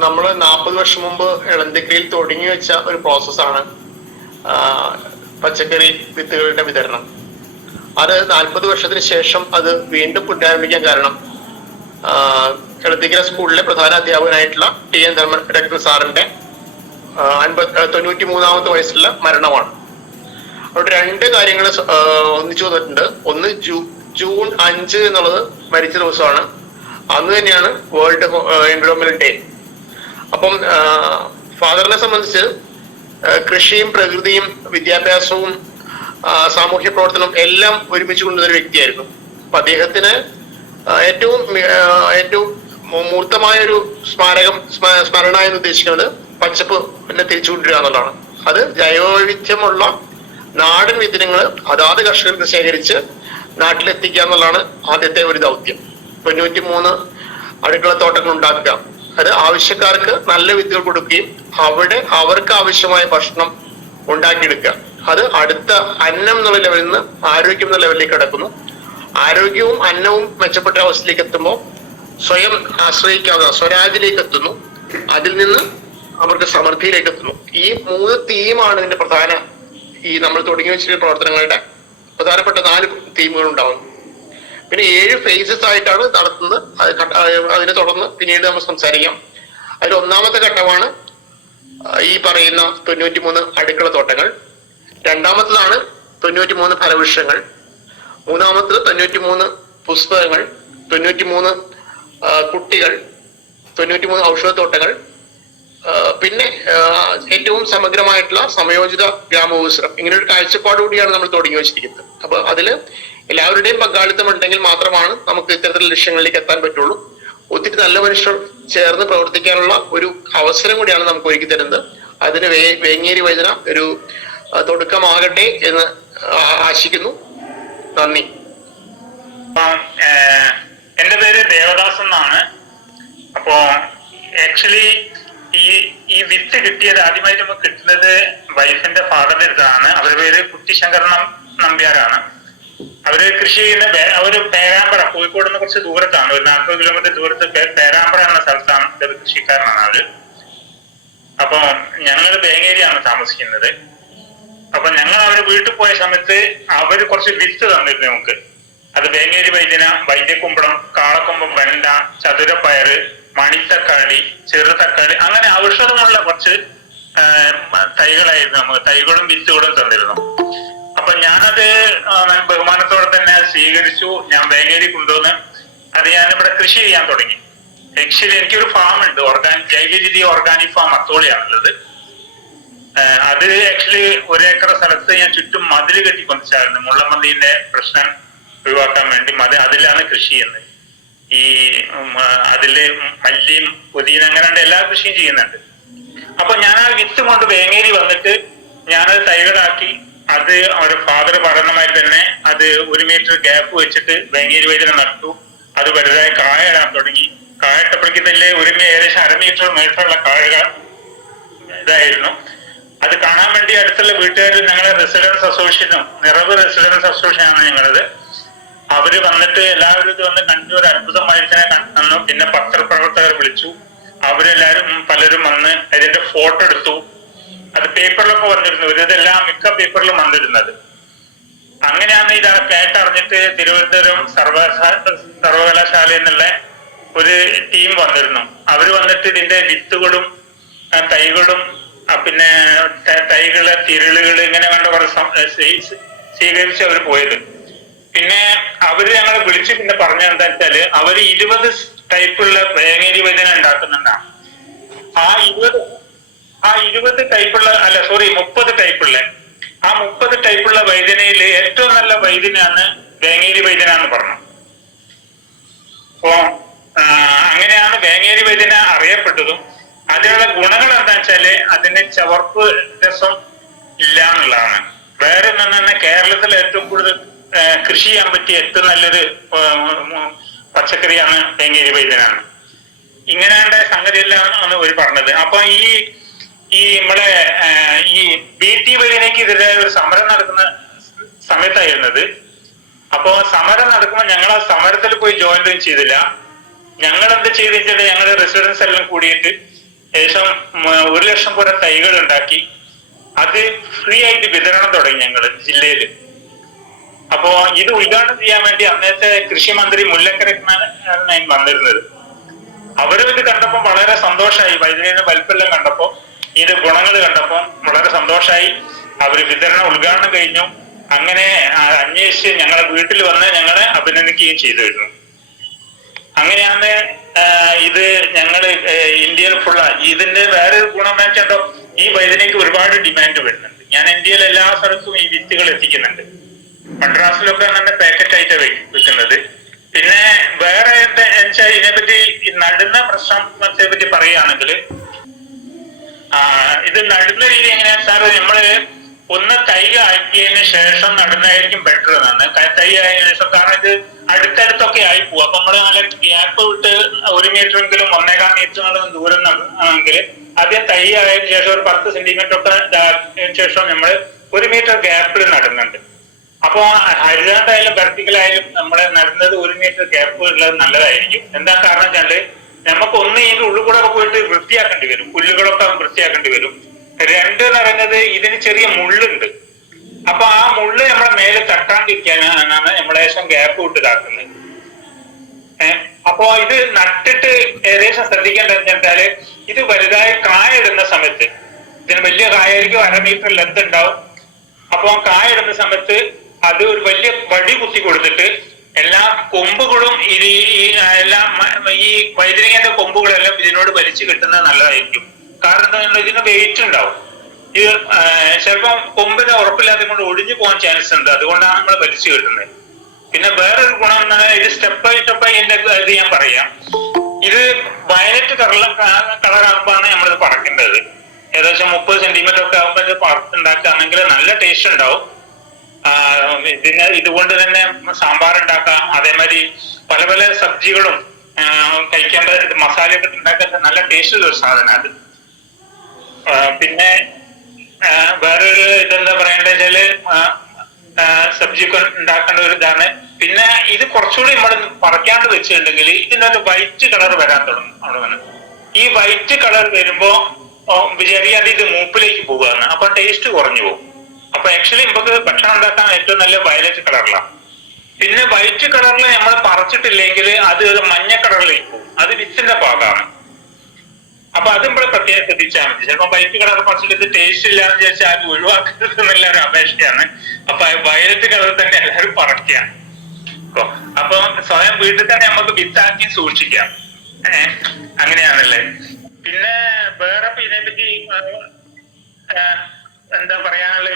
നമ്മൾ നാൽപ്പത് വർഷം മുമ്പ് ഇളന്തിക്കയിൽ തുടങ്ങി വെച്ച ഒരു പ്രോസസ്സാണ് പച്ചക്കറി വിത്തുകളുടെ വിതരണം. അത് നാൽപ്പത് വർഷത്തിന് ശേഷം അത് വീണ്ടും പുനരാരംഭിക്കാൻ കാരണം ഇളത്തിക്കര സ്കൂളിലെ പ്രധാന അധ്യാപകനായിട്ടുള്ള ടി എൻ ധർമ്മ ഡോക്ടർ സാറിന്റെ തൊണ്ണൂറ്റി മൂന്നാമത്തെ വയസ്സിലുള്ള മരണമാണ്. അവിടെ രണ്ട് കാര്യങ്ങൾ ഒന്നിച്ചു വന്നിട്ടുണ്ട്. ഒന്ന് ജൂ ജൂൺ അഞ്ച് എന്നുള്ളത് മരിച്ച ദിവസമാണ്. അന്ന് തന്നെയാണ് വേൾഡ് എൻവിറോൺമെന്റ് ഡേ. അപ്പം ഫാദറിനെ സംബന്ധിച്ച് കൃഷിയും പ്രകൃതിയും വിദ്യാഭ്യാസവും സാമൂഹ്യ പ്രവർത്തനവും എല്ലാം ഒരുമിച്ച് കൊണ്ടുവന്ന ഒരു വ്യക്തിയായിരുന്നു. അപ്പൊ അദ്ദേഹത്തിന് ഏറ്റവും ഏറ്റവും മൂർത്തമായ ഒരു സ്മാരകം സ്മ- സ്മരണ എന്ന് ഉദ്ദേശിക്കുന്നത് പച്ചപ്പ് പിന്നെ തിരിച്ചു കൊണ്ടുവരിക എന്നുള്ളതാണ്. അത് ജൈവവൈവിധ്യമുള്ള നാടൻ വിത്തിനങ്ങൾ അതാത് കർഷകരിൽ നിന്ന് ശേഖരിച്ച് നാട്ടിലെത്തിക്കുക എന്നുള്ളതാണ് ആദ്യത്തെ ഒരു ദൗത്യം. തൊണ്ണൂറ്റി മൂന്ന് അടുക്കളത്തോട്ടങ്ങൾ ഉണ്ടാക്കുക. അത് ആവശ്യക്കാർക്ക് നല്ല വിത്തുകൾ കൊടുക്കുകയും അവിടെ അവർക്ക് ആവശ്യമായ ഭക്ഷണം ഉണ്ടാക്കിയെടുക്കുക. അത് അടുത്ത അന്നം എന്നുള്ള ലെവലിൽ നിന്ന് ആരോഗ്യം എന്ന ലെവലിലേക്ക് കടക്കുന്നു. ആരോഗ്യവും അന്നവും മെച്ചപ്പെട്ട അവസ്ഥയിലേക്ക് എത്തുമ്പോൾ സ്വയം ആശ്രയിക്കാവുന്ന സ്വരാജിലേക്ക് എത്തുന്നു. അതിൽ നിന്ന് അവർക്ക് സമൃദ്ധിയിലേക്ക് എത്തുന്നു. ഈ മൂന്ന് തീമാണ് ഇതിന്റെ പ്രധാന ഈ നമ്മൾ തുടങ്ങി വെച്ചിട്ടുള്ള പ്രവർത്തനങ്ങളുടെ പ്രധാനപ്പെട്ട നാല് തീമുകൾ ഉണ്ടാവുന്നു. പിന്നെ ഏഴ് ഫേസസ് ആയിട്ടാണ് നടത്തുന്നത്. അത് അതിനെ തുടർന്ന് പിന്നീട് നമ്മൾ സംസാരിക്കാം. അതിൽ ഒന്നാമത്തെ ഘട്ടമാണ് ഈ പറയുന്ന തൊണ്ണൂറ്റി മൂന്ന് അടുക്കള തോട്ടങ്ങൾ. രണ്ടാമത്തതാണ് തൊണ്ണൂറ്റി മൂന്ന് ഫലവൃക്ഷങ്ങൾ. മൂന്നാമത്തത് തൊണ്ണൂറ്റി മൂന്ന് പുസ്തകങ്ങൾ. തൊണ്ണൂറ്റി മൂന്ന് കുട്ടികൾ. തൊണ്ണൂറ്റി മൂന്ന് ഔഷധത്തോട്ടങ്ങൾ. പിന്നെ ഏറ്റവും സമഗ്രമായിട്ടുള്ള സമയോചിത ഗ്രാമവികസനം ഇങ്ങനെ ഒരു കാഴ്ചപ്പാട് കൂടിയാണ് നമ്മൾ തുടങ്ങി വെച്ചിരിക്കുന്നത്. അപ്പൊ അതിൽ എല്ലാവരുടെയും പങ്കാളിത്തം ഉണ്ടെങ്കിൽ മാത്രമാണ് നമുക്ക് ഇത്തരത്തിലുള്ള ലക്ഷ്യങ്ങളിലേക്ക് എത്താൻ പറ്റുള്ളൂ. ഒത്തിരി നല്ല മനുഷ്യർ ചേർന്ന് പ്രവർത്തിക്കാനുള്ള ഒരു അവസരം കൂടിയാണ് നമുക്ക് ഒരുക്കി തരുന്നത്. അതിന് വേ വേങ്ങേരി വചന ഒരു തുടക്കമാകട്ടെ എന്ന് ആശിക്കുന്നു. നന്ദി. എന്റെ പേര് ദേവദാസ് എന്നാണ്. അപ്പോ ആക്ച്വലി ഈ ഈ വിത്ത് കിട്ടിയത് ആദ്യമായിട്ട് നമുക്ക് കിട്ടുന്നത് വൈഫിന്റെ ഫാദറിന്റെ അടുത്താണ്. അവരുടെ പേര് കുട്ടിശങ്കർ നം- നമ്പ്യാരാണ്. അവർ കൃഷി ചെയ്യുന്ന ഒരു പേരാമ്പ്ര കോഴിക്കോട് നിന്ന് കുറച്ച് ദൂരത്താണ്. ഒരു നാൽപ്പത് കിലോമീറ്റർ ദൂരത്ത് പേരാമ്പ്ര എന്ന സ്ഥലത്താണ് കൃഷിക്കാരനാണ് അവർ അപ്പൊ ഞങ്ങൾ ബേങ്ങേരിയാണ് താമസിക്കുന്നത്. അപ്പൊ ഞങ്ങൾ അവർ വീട്ടിൽ പോയ സമയത്ത് അവർ കുറച്ച് വിത്ത് തന്നിരുന്നു നമുക്ക് അത് വേങ്ങേരി വൈദ്യന വൈദ്യക്കുമ്പളം കാളക്കൊമ്പം വെണ്ട ചതുരപ്പയറ് മണിത്തക്കാളി ചെറുതക്കാളി അങ്ങനെ ഔഷധമുള്ള കുറച്ച് തൈകളായിരുന്നു നമുക്ക്. തൈകളും വിത്തുകളും തന്നിരുന്നു. അപ്പൊ ഞാനത് ബഹുമാനത്തോടെ തന്നെ സ്വീകരിച്ചു. ഞാൻ വേങ്ങേരി കൊണ്ടുവന്ന് അത് ഞാനിവിടെ കൃഷി ചെയ്യാൻ തുടങ്ങി. ആക്ച്വലി എനിക്കൊരു ഫാം ഉണ്ട് ഓർഗാനിക് ജൈവരീതി ഓർഗാനിക് ഫാം അത്തോളിയാണുള്ളത്. അത് ആക്ച്വലി ഒരേക്കർ സ്ഥലത്ത് ഞാൻ ചുറ്റും മതിൽ കെട്ടിക്കൊണ്ടിച്ചായിരുന്നു. മുള്ളമന്തിന്റെ പ്രശ്നം ഒഴിവാക്കാൻ വേണ്ടി മതി അതിലാണ് കൃഷി ചെയ്യുന്നത്. ഈ അതിൽ മല്ലിയും പുതിയും അങ്ങനെ എല്ലാ കൃഷിയും ചെയ്യുന്നുണ്ട്. അപ്പൊ ഞാൻ ആ വിത്ത് കൊണ്ട് വേങ്ങേരി വന്നിട്ട് ഞാനത് തൈകളാക്കി അത് അവരുടെ ഫാദർ പറയുന്നമാതിരി തന്നെ അത് ഒരു മീറ്റർ ഗ്യാപ്പ് വെച്ചിട്ട് വേങ്ങേരി വൈദ്യുതി നട്ടു. അത് വലുതായി കായ ഇടാൻ തുടങ്ങി. കായ ഇട്ടപ്പോഴേക്കും ഒരു ഏകദേശം അര മീറ്റർ കായക ഇതായിരുന്നു. അത് കാണാൻ വേണ്ടി അടുത്തുള്ള വീട്ടുകാർ ഞങ്ങളുടെ റെസിഡൻസ് അസോസിയേഷനും നിറവ് റെസിഡൻസ് അസോസിയേഷനാണ് ഞങ്ങളത്. അവർ വന്നിട്ട് എല്ലാവരും ഇത് വന്ന് കണ്ടു ഒരു അത്ഭുതമായിട്ട് കണ്ടു പിന്നെ പത്രപ്രവർത്തകർ വിളിച്ചു. അവരെല്ലാരും പലരും വന്ന് അതിന്റെ ഫോട്ടോ എടുത്തു. അത് പേപ്പറിലൊക്കെ വന്നിരുന്നു. ഇതെല്ലാം മിക്ക പേപ്പറിലും വന്നിരുന്നത്. അങ്ങനെയാണ് ഇത് കേട്ടറിഞ്ഞിട്ട് തിരുവനന്തപുരം സർവകലാശാല സർവകലാശാലയിൽ നിന്നുള്ള ഒരു ടീം വന്നിരുന്നു. അവർ വന്നിട്ട് ഇതിന്റെ വിത്തുകളും തൈകളും പിന്നെ തൈകൾ തിരളുകൾ ഇങ്ങനെ വേണ്ട കുറെ സ്വീകരിച്ച് അവർ പോയത്. പിന്നെ അവർ ഞങ്ങളെ വിളിച്ച് പിന്നെ പറഞ്ഞ എന്താ വെച്ചാൽ അവർ ഇരുപത് ടൈപ്പുള്ള വേങ്ങേരി വേദന ഉണ്ടാക്കുന്നുണ്ടാണ് ആ ഇരുപത് ആ ഇരുപത് ടൈപ്പുള്ള അല്ല സോറി മുപ്പത് ടൈപ്പുള്ള ആ മുപ്പത് ടൈപ്പുള്ള വൈദ്യനയിൽ ഏറ്റവും നല്ല വൈദ്യനാണ് വേങ്ങേരി വൈദ്യന എന്ന് പറഞ്ഞു. അപ്പോ അങ്ങനെയാണ് വേങ്ങേരി വൈദ്യന അറിയപ്പെട്ടതും. അതിനുള്ള ഗുണങ്ങൾ എന്താ വെച്ചാൽ അതിന് ചവർപ്പ് രസം ഇല്ല എന്നുള്ളതാണ് വേറെ ഒന്നും തന്നെ കേരളത്തിൽ ഏറ്റവും കൂടുതൽ കൃഷി ചെയ്യാൻ പറ്റിയ ഏറ്റവും നല്ലൊരു പച്ചക്കറിയാണ് തേങ്ങേരി വൈദ്യനാണ് ഇങ്ങനെയുള്ള സംഗതിയെല്ലാം ഒരു പറഞ്ഞത്. അപ്പൊ ഈ ഈ നമ്മളെ ഈ ബി ടി വൈദ്യനയ്ക്ക് എതിരെ ഒരു സമരം നടക്കുന്ന സമയത്തായിരുന്നത്. അപ്പോ സമരം നടക്കുമ്പോൾ ഞങ്ങൾ ആ സമരത്തിൽ പോയി ജോയിൻ ചെയ്തില്ല. ഞങ്ങൾ എന്ത് ചെയ്തിട്ടുണ്ട് ഞങ്ങളുടെ റെസിഡൻസ് എല്ലാം കൂടിയിട്ട് ഏകദേശം ഒരു ലക്ഷം പോലെ തൈകൾ ഉണ്ടാക്കി. അത് ഫ്രീ ആയിട്ട് വിതരണം തുടങ്ങി ഞങ്ങൾ ജില്ലയിൽ അപ്പോ ഇത് ഉദ്ഘാടനം ചെയ്യാൻ വേണ്ടി അന്നത്തെ കൃഷി മന്ത്രി മുല്ലക്കരക്കാണ് വന്നിരുന്നത്. അവരും ഇത് കണ്ടപ്പോൾ വളരെ സന്തോഷമായി വൈദ്യുതിയുടെ വലിപ്പെല്ലാം കണ്ടപ്പോ ഇത് ഗുണങ്ങൾ കണ്ടപ്പോ വളരെ സന്തോഷമായി അവർ വിതരണം ഉദ്ഘാടനം കഴിഞ്ഞു. അങ്ങനെ അന്വേഷിച്ച് ഞങ്ങളെ വീട്ടിൽ വന്ന് ഞങ്ങളെ അഭിനന്ദിക്കുകയും ചെയ്തിരുന്നു അങ്ങനെയാണ് ഇത് ഞങ്ങൾ ഇന്ത്യയിൽ ഫുള്ള ഇതിന്റെ വേറെ ഗുണം വെച്ചാണ്ടോ ഈ വൈദ്യുതിക്ക് ഒരുപാട് ഡിമാൻഡ് വരുന്നുണ്ട്. ഞാൻ ഇന്ത്യയിൽ എല്ലാ സ്ഥലത്തും ഈ വിത്തുകൾ എത്തിക്കുന്നുണ്ട്. മദ്രാസിലൊക്കെ തന്നെ പാക്കറ്റ് ആയിട്ട് വെക്കുന്നത്. പിന്നെ വേറെ എന്താ വെച്ചാൽ ഇതിനെപ്പറ്റി നടുന്ന പ്രശ്നത്തെ പറ്റി പറയുകയാണെങ്കിൽ ഇത് നടുന്ന രീതി എങ്ങനെയാ? സാർ നമ്മൾ ഒന്ന് തൈ ആക്കിയതിന് ശേഷം നടുന്നതായിരിക്കും ബെറ്റർ എന്നാണ്. തൈ ആയതിനു ശേഷം കാരണം ഇത് അടുത്തടുത്തൊക്കെ ആയി പോകും അപ്പൊ നമ്മൾ നല്ല ഗ്യാപ്പ് വിട്ട് ഒരു മീറ്റർ എങ്കിലും ഒന്നേകാൽ മീറ്റർ ദൂരം ആണെങ്കിൽ ആദ്യം തൈ ആയതിനു ശേഷം ഒരു പത്ത് സെന്റിമീറ്റർ ഒക്കെ ശേഷം നമ്മൾ ഒരു മീറ്റർ ഗ്യാപ്പിൽ നടുന്നുണ്ട്. അപ്പോ ഹരിതാണ്ടായാലും വെർട്ടിക്കലായാലും നമ്മൾ നടുന്നത് ഒരു മീറ്റർ ഗ്യാപ്പ് ഉള്ളത് നല്ലതായിരിക്കും. എന്താ കാരണം വെച്ചാൽ നമുക്ക് ഒന്ന് ഇതിന്റെ ഉള്ളിൽ കൂടെ ഒക്കെ പോയിട്ട് വൃത്തിയാക്കേണ്ടി വരും. പുല്ലുകളൊക്കെ വൃത്തിയാക്കേണ്ടി വരും. രണ്ട് എന്ന് പറയുന്നത് ഇതിന് ചെറിയ മുള്ളുണ്ട്. അപ്പൊ ആ മുള്ള് നമ്മളെ മേലെ തട്ടാണ്ടിരിക്കാനാണ് നമ്മളെ ശേഷം ഗ്യാപ്പ് വിട്ട് ഇതാക്കുന്നത്. അപ്പോ ഇത് നട്ടിട്ട് ഏകദേശം ശ്രദ്ധിക്കേണ്ടതെന്ന് വെച്ചാൽ ഇത് വലുതായി കായ ഇടുന്ന സമയത്ത് ഇതിന് വലിയ കായായിരിക്കും അര മീറ്റർ ലെന്ത് ഉണ്ടാവും. അപ്പൊ ആ കായ ഇടുന്ന സമയത്ത് അത് ഒരു വലിയ വടി കുത്തി കൊടുത്തിട്ട് എല്ലാ കൊമ്പുകളും ഇത് ഈ എല്ലാ ഈ വൈദ്യുതികന്റെ കൊമ്പുകളെല്ലാം ഇതിനോട് വലിച്ചു കിട്ടുന്നത് നല്ലതായിരിക്കും. കാരണം ഇതിന് വെയിറ്റ് ഉണ്ടാവും. ഇത് ചിലപ്പം കൊമ്പിന് ഉറപ്പില്ലാതെ കൊണ്ട് ഒടിഞ്ഞു പോകാൻ ചാൻസ് ഉണ്ട്. അതുകൊണ്ടാണ് നമ്മൾ വലിച്ചു കിട്ടുന്നത്. പിന്നെ വേറൊരു ഗുണം എന്ന് പറഞ്ഞാൽ ഇത് സ്റ്റെപ്പ് ബൈ സ്റ്റെപ്പ് ബൈ എന്റെ ഇത് ഞാൻ പറയാം. ഇത് വയലറ്റ് കളർ കളറാകുമ്പോഴാണ് നമ്മളിത് പറക്കേണ്ടത്. ഏകദേശം മുപ്പത് സെന്റിമീറ്റർ ഒക്കെ ആകുമ്പോൾ ഇത് പറത്തുണ്ടാക്കുകയാണെങ്കിൽ നല്ല ടേസ്റ്റ് ഉണ്ടാവും. ഇതിന് ഇതുകൊണ്ട് തന്നെ സാമ്പാർ ഉണ്ടാക്കാം അതേമാതിരി പല പല സബ്ജികളും കഴിക്കേണ്ട മസാലയൊക്കെ ഉണ്ടാക്കാൻ നല്ല ടേസ്റ്റ് ഒരു സാധനം അത്. പിന്നെ വേറൊരു ഇതെന്താ പറയേണ്ടത് വെച്ചാൽ ആ, ആ, സബ്ജി ഉണ്ടാക്കേണ്ട ഒരു ഇതാണ്. പിന്നെ ഇത് കുറച്ചുകൂടി നമ്മൾ പറക്കാണ്ട് വെച്ചിട്ടുണ്ടെങ്കിൽ ഇതിനൊരു വൈറ്റ് കളർ വരാൻ തുടങ്ങും ഈ വൈറ്റ് കളർ വരുമ്പോ വിചാരിക്കാതെ ഇത് മൂപ്പിലേക്ക് പോകുകയാണ് അപ്പൊ ടേസ്റ്റ് കുറഞ്ഞു പോകും. അപ്പൊ ആക്ച്വലി നമുക്ക് ഭക്ഷണം ഉണ്ടാക്കാൻ ഏറ്റവും നല്ല വയലറ്റ് കളറിലാണ് പിന്നെ വൈറ്റ് കളറിൽ നമ്മൾ പറിച്ചിട്ടില്ലെങ്കിൽ അത് ഒരു മഞ്ഞ കളറിലേക്ക് പോകും. അത് വിത്തിന്റെ ഭാഗമാണ് അപ്പൊ അതും ഇവിടെ പ്രത്യേകം ശ്രദ്ധിച്ചാൽ മതി. ചിലപ്പോൾ വൈറ്റ് കളർ പറിച്ചിട്ട് ടേസ്റ്റ് ഇല്ലാന്ന് വിചാരിച്ചാൽ അത് ഒഴിവാക്കരുത് എന്നുള്ള ഒരു അപേക്ഷയാണ്. അപ്പൊ വയലറ്റ് കളർ തന്നെ എല്ലാവരും പറക്കുകയാണ് അപ്പൊ സ്വയം വീട്ടിൽ തന്നെ നമുക്ക് വിത്താക്കി സൂക്ഷിക്കാം. ഏഹ് അങ്ങനെയാണല്ലേ? പിന്നെ വേറെ ഇതിനെപ്പറ്റി എന്താ പറയാനുള്ള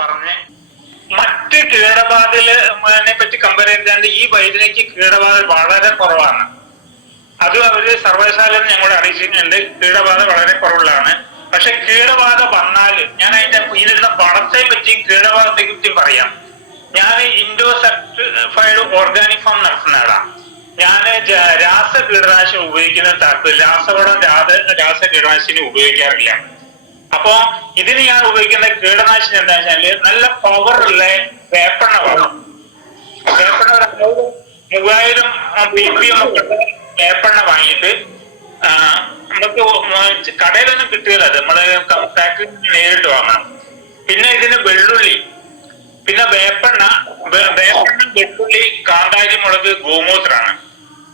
പറഞ്ഞ് മറ്റ് കീടബാധനെ പറ്റി കമ്പയർ ചെയ്താണ്ട് ഈ വൈദ്യുതിക്ക് കീടബാധ വളരെ കുറവാണ്. അത് അവർ സർവകലാശാല ഞങ്ങളോട് അറിയിച്ചിട്ടുണ്ട് കീടബാധ വളരെ കുറവുള്ളതാണ്. പക്ഷെ കീടബാധ വന്നാൽ ഞാൻ അതിന്റെ ഇതിലുള്ള വളത്തെ പറ്റിയും കീടബാധത്തെ പറ്റിയും പറയാം. ഞാൻ ഇൻഡോ സർട്ടിഫൈഡ് ഓർഗാനിക് ഫാം നടത്തുന്ന ആളാണ് ഞാൻ രാസ കീടനാശിനി ഉപയോഗിക്കുന്ന താല്പര്യം രാസവളം രാസ കീടനാശിനി ഉപയോഗിക്കാറില്ല. അപ്പോ ഇതിന് ഞാൻ ഉപയോഗിക്കുന്ന കീടനാശിനി എന്താ വെച്ചാൽ നല്ല പവറുള്ള വേപ്പെണ്ണ വേണം വേപ്പെണ്ണ മൂവായിരം ബി പി എം ഒക്കെ വേപ്പെണ്ണ വാങ്ങിയിട്ട് നമുക്ക് കടയിലൊന്നും കിട്ടുകയില്ല നമ്മൾ ഫാക്ടറി നേരിട്ട് വാങ്ങണം. പിന്നെ ഇതിന് വെള്ളുള്ളി. പിന്നെ വേപ്പെണ്ണ വേപ്പെണ്ണ വെള്ളുള്ളി കാന്താരി മുളക് ഗോമൂത്രാണ്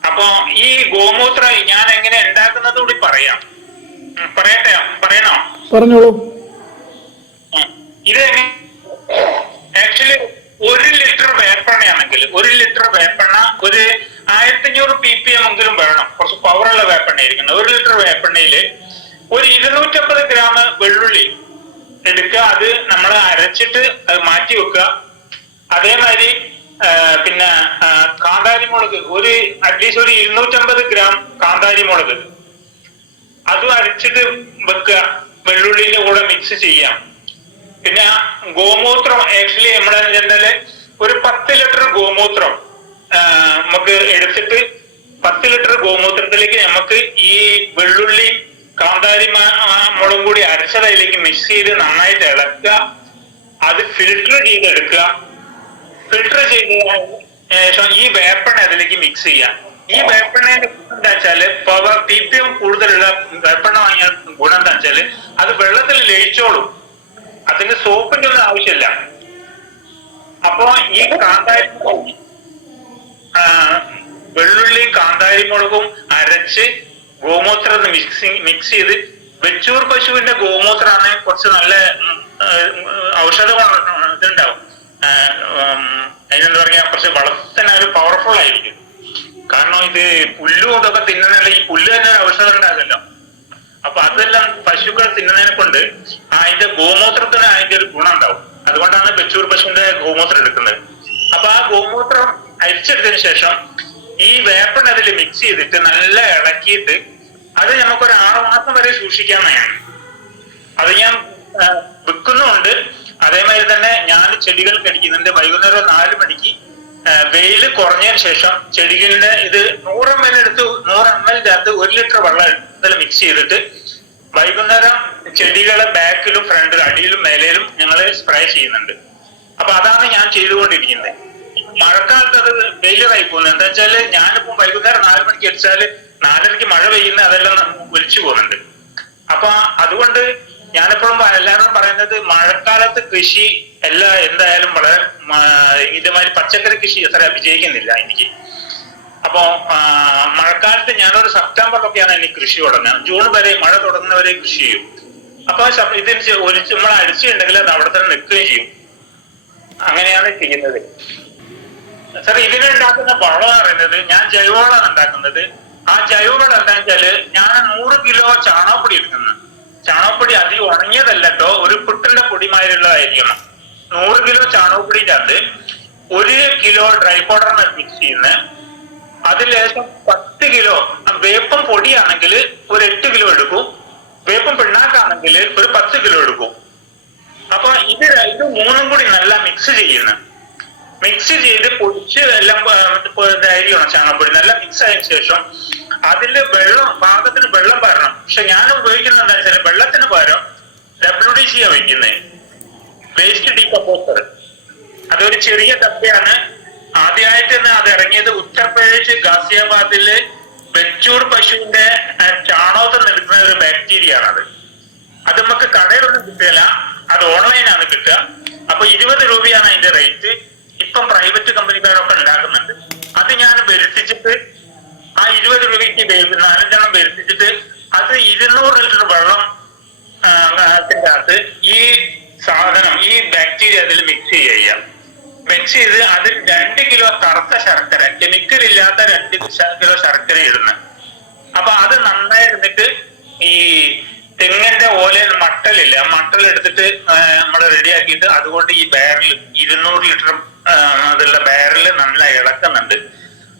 അപ്പൊ ഈ ഗോമൂത്ര ഞാൻ എങ്ങനെ ഉണ്ടാക്കുന്നത് കൂടി പറയാം. പറയട്ടെ? പറയണോ? പറഞ്ഞോളൂ. ഇത് ആക്ച്വലി ഒരു ലിറ്റർ വേപ്പെണ്ണയാണെങ്കിൽ ഒരു ലിറ്റർ വേപ്പെണ്ണ ഒരു ആയിരത്തി അഞ്ഞൂറ് പി പി എം എങ്കിലും വേണം. കുറച്ച് പവറുള്ള വേപ്പെണ്ണ ഇരിക്കുന്നത് ഒരു ലിറ്റർ വേപ്പണ്ണയിൽ ഒരു ഇരുന്നൂറ്റമ്പത് ഗ്രാം വെള്ളുള്ളി എടുക്കുക. അത് നമ്മൾ അരച്ചിട്ട് അത് മാറ്റി വെക്കുക. അതേമാതിരി പിന്നെ കാന്താരി മുളക് ഒരു അറ്റ്ലീസ്റ്റ് ഒരു ഇരുന്നൂറ്റമ്പത് ഗ്രാം കാന്താരി മുളക് അതും അരച്ചിട്ട് വെക്കുക. വെള്ളുള്ളിന്റെ കൂടെ മിക്സ് ചെയ്യാം. പിന്നെ ഗോമൂത്രം ആക്ച്വലി നമ്മുടെ എന്തായാൽ ഒരു പത്ത് ലിറ്റർ ഗോമൂത്രം നമുക്ക് എടുത്തിട്ട് പത്ത് ലിറ്റർ ഗോമൂത്രത്തിലേക്ക് നമുക്ക് ഈ വെള്ളുള്ളി കാന്താരി മുളകും കൂടി അരച്ചതയിലേക്ക് മിക്സ് ചെയ്ത് നന്നായിട്ട് ഇളക്കുക. അത് ഫിൽട്ടർ ചെയ്തെടുക്കുക. ഫിൽട്ടർ ചെയ്തതിന് ശേഷം ഈ വേപ്പണ അതിലേക്ക് മിക്സ് ചെയ്യാം. ഈ വേപ്പെണ്ണയുടെ ഗുണം എന്താ വെച്ചാൽ പവർ പി പി എം കൂടുതലുള്ള വേപ്പെണ്ണ വാങ്ങിയ ഗുണം എന്താ വെച്ചാൽ അത് വെള്ളത്തിൽ ലയിച്ചോളും. അതിന് സോപ്പിന്റെ ഒന്നും ആവശ്യമില്ല. അപ്പോ ഈ കാന്താരി വെള്ളുള്ളി കാന്താരി മുളകും അരച്ച് ഗോമൂത്രം മിക്സിങ് മിക്സ് ചെയ്ത് വെച്ചൂർ പശുവിന്റെ ഗോമൂത്രമാണ് കുറച്ച് നല്ല ഔഷധ ഇതുണ്ടാവും. അതിനെന്താ പറയാ കുറച്ച് വളർത്താൻ ഒരു പവർഫുൾ ആയിരിക്കും. കാരണം ഇത് പുല്ലും ഇതൊക്കെ തിന്നുന്നില്ല ഈ പുല്ല് തന്നെ ഒരു ഔഷധം ഉണ്ടാകുമല്ലോ അപ്പൊ അതെല്ലാം പശുക്കൾ തിന്നുന്നതിനെ കൊണ്ട് അതിന്റെ ഗോമൂത്രത്തിന് അതിന്റെ ഒരു ഗുണം ഉണ്ടാവും. അതുകൊണ്ടാണ് ബച്ചൂർ പശുവിന്റെ ഗോമൂത്രം എടുക്കുന്നത്. അപ്പൊ ആ ഗോമൂത്രം അരിച്ചെടുത്തതിന് ശേഷം ഈ വേപ്പൺ അതിൽ മിക്സ് ചെയ്തിട്ട് നല്ല ഇളക്കിയിട്ട് അത് നമുക്കൊരു ആറു മാസം വരെ സൂക്ഷിക്കാമെന്നാണ് അത് ഞാൻ വിൽക്കുന്നുമുണ്ട്. അതേമാതിരി തന്നെ ഞാൻ ചെടികൾ കടിക്കുന്നുണ്ട് വൈകുന്നേരം നാല് മണിക്ക് വെയിൽ കുറഞ്ഞതിന് ശേഷം ചെടികളുടെ ഇത് നൂറ് എം എൽ എടുത്ത് നൂറ് എം എൽ ചേർത്ത് ഒരു ലിറ്റർ വെള്ളം ഇതിൽ മിക്സ് ചെയ്തിട്ട് വൈകുന്നേരം ചെടികളെ ബാക്കിലും ഫ്രണ്ടിലും അടിയിലും മേലയിലും ഞങ്ങൾ സ്പ്രേ ചെയ്യുന്നുണ്ട്. അപ്പൊ അതാണ് ഞാൻ ചെയ്തുകൊണ്ടിരിക്കുന്നത്. മഴക്കാലത്ത് അത് വെയിലറായി പോകുന്നത് എന്താ വെച്ചാൽ ഞാനിപ്പോ വൈകുന്നേരം നാല് മണിക്ക് അടിച്ചാൽ നാലരയ്ക്ക് മഴ പെയ്യുന്ന അതെല്ലാം ഒലിച്ചു പോകുന്നുണ്ട്. അപ്പൊ അതുകൊണ്ട് ഞാനെപ്പോഴും എല്ലാവരും പറയുന്നത് മഴക്കാലത്ത് കൃഷി എല്ലാ എന്തായാലും വളരെ ഇതുമാതിരി പച്ചക്കറി കൃഷി അത്ര വിജയിക്കുന്നില്ല എനിക്ക്. അപ്പോ മഴക്കാലത്ത് ഞാനൊരു സെപ്റ്റംബറിലൊക്കെയാണ് എനിക്ക് കൃഷി തുടങ്ങുക. ജൂൺ വരെ മഴ തുടങ്ങുന്നവരെ കൃഷി ചെയ്യും. അപ്പൊ ഇതിന് ഒരു നമ്മൾ അടിച്ചിട്ടുണ്ടെങ്കിൽ അത് അവിടെ തന്നെ നിൽക്കുകയും ചെയ്യും. അങ്ങനെയാണ് ചെയ്യുന്നത്. സാർ ഇതിലുണ്ടാക്കുന്ന വളം പറയുന്നത് ഞാൻ ജൈവവളമാണ് ഉണ്ടാക്കുന്നത്. ആ ജൈവവളം എന്താ വെച്ചാൽ ഞാൻ നൂറ് കിലോ ചാണകപ്പൊടി എടുക്കുന്നത് ചാണകപ്പൊടി അധികം ഉണങ്ങിയതല്ലോ ഒരു പുട്ടിന്റെ പൊടിമാതിരിയുള്ളതായിരിക്കണം നൂറ് കിലോ ചാണകപ്പൊടിന്റെ അകത്ത് ഒരു കിലോ ഡ്രൈ പൗഡർ മിക്സ് ചെയ്യുന്ന. അതിൽ ഏകദേശം പത്ത് കിലോ വേപ്പം പൊടിയാണെങ്കിൽ ഒരു എട്ട് കിലോ എടുക്കും. വേപ്പം പിണ്ണാക്കാണെങ്കിൽ ഒരു പത്ത് കിലോ എടുക്കും. അപ്പൊ ഇത് ഇത് മൂന്നും കൂടി നല്ല മിക്സ് ചെയ്യുന്നു. മിക്സ് ചെയ്ത് പൊടിച്ച് എല്ലാം ധൈര്യമാണ് ചാണകപ്പൊടി? നല്ല മിക്സ് ആയതിനു ശേഷം അതിൽ വെള്ളം പാകത്തിന് വെള്ളം പരണം. പക്ഷെ ഞാൻ ഉപയോഗിക്കുന്നത് എന്താ വെച്ചാൽ വെള്ളത്തിന് പകരം ഡബ്ല്യു ഡി സിയാണ് വയ്ക്കുന്നത് വേസ്റ്റ് ഡീകമ്പോസർ അതൊരു ചെറിയ ഡബ്ബയാണ്. ആദ്യമായിട്ട് തന്നെ അത് ഇറങ്ങിയത്. ഉത്തർപ്രദേശ് ഗാസിയാബാദിൽ വെച്ചൂർ പശുവിന്റെ ചാണകത്തിൽ നിൽക്കുന്ന ഒരു ബാക്ടീരിയ ആണത് അത്. നമുക്ക് കടയിലൊന്നും കിട്ടില്ല അത് ഓൺലൈനാണ് കിട്ടുക. അപ്പൊ ഇരുപത് രൂപയാണ് അതിന്റെ റേറ്റ് ഇപ്പം പ്രൈവറ്റ് കമ്പനിക്കാരൊക്കെ ഉണ്ടാക്കുന്നുണ്ട്. അത് ഞാൻ വരുത്തിച്ചിട്ട് ആ ഇരുപത് രൂപയ്ക്ക് നാലഞ്ചെണ്ണം വരുത്തിച്ചിട്ട് അത് ഇരുന്നൂറ് ലിറ്റർ വെള്ളം ഈ സാധനം ഈ ബാക്ടീരിയ അതിൽ മിക്സ് ചെയ്യുക. മിക്സ് ചെയ്ത് അതിൽ രണ്ട് കിലോ കറുത്ത ശർക്കര കെമിക്കൽ ഇല്ലാത്ത രണ്ട് കിലോ ശർക്കര ഇടുന്നു. അപ്പൊ അത് നന്നായി ഇരുന്നിട്ട് ഈ തെങ്ങിന്റെ ഓലയിൽ മട്ടലില്ല മട്ടൽ എടുത്തിട്ട് നമ്മൾ റെഡിയാക്കിയിട്ട് അതുകൊണ്ട് ഈ ബാരൽ ഇരുന്നൂറ് ലിറ്റർ അതുള്ള ബാരൽ നന്നായി ഇളക്കുന്നുണ്ട്.